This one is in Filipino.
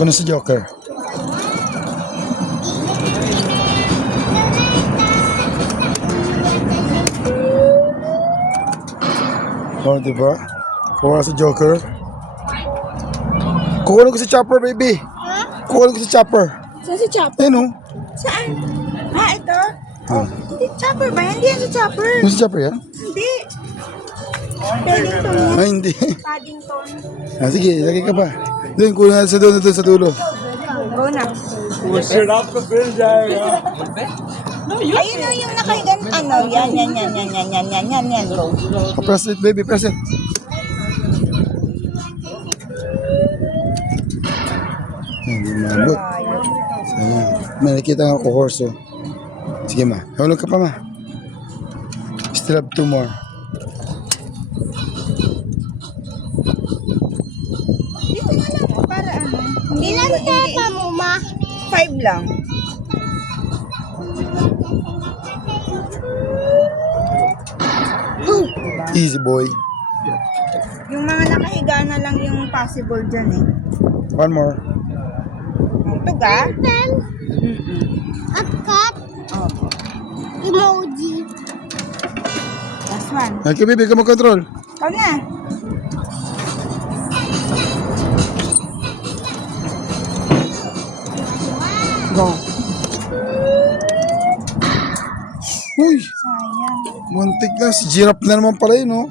Kunin si Joker. Oh, diba? Kuha si Joker. Kukunin ko si Chopper, baby. Ha? Kukunin ko si Chopper. Saan si Chopper? Ayun, oh. Saan? Ha, ito? Ah. Hindi Chopper ba? Hindi yan si Chopper. Ano si Chopper yan? Hindi. Paddington yan. Ay, hindi. Paddington. Ah, sige, lagay ka pa. Doon, kunin natin sa doon sa dulo. Go na. Ayun o yung nakahigan. Ano? Yan. Go. Oh, press it, baby, press it. Hindi mabot. Ayan. May nakita nga ako horse, oh. Sige, ma. Hulog ka pa, ma. Still have 2 more. Dito na lang. Para ano? Ilan tepa mo, ma? 5 lang. Easy, boy. Yung mga nakahiga na lang yung possible dyan eh. 1 more. Ito ga? Pen, at cup, Opo. emoji. Last one. Okay, baby, ka mag-control. Ikaw na. Go. Uy, Sayang. muntik na. Si Giraffe na naman pala yun, oh.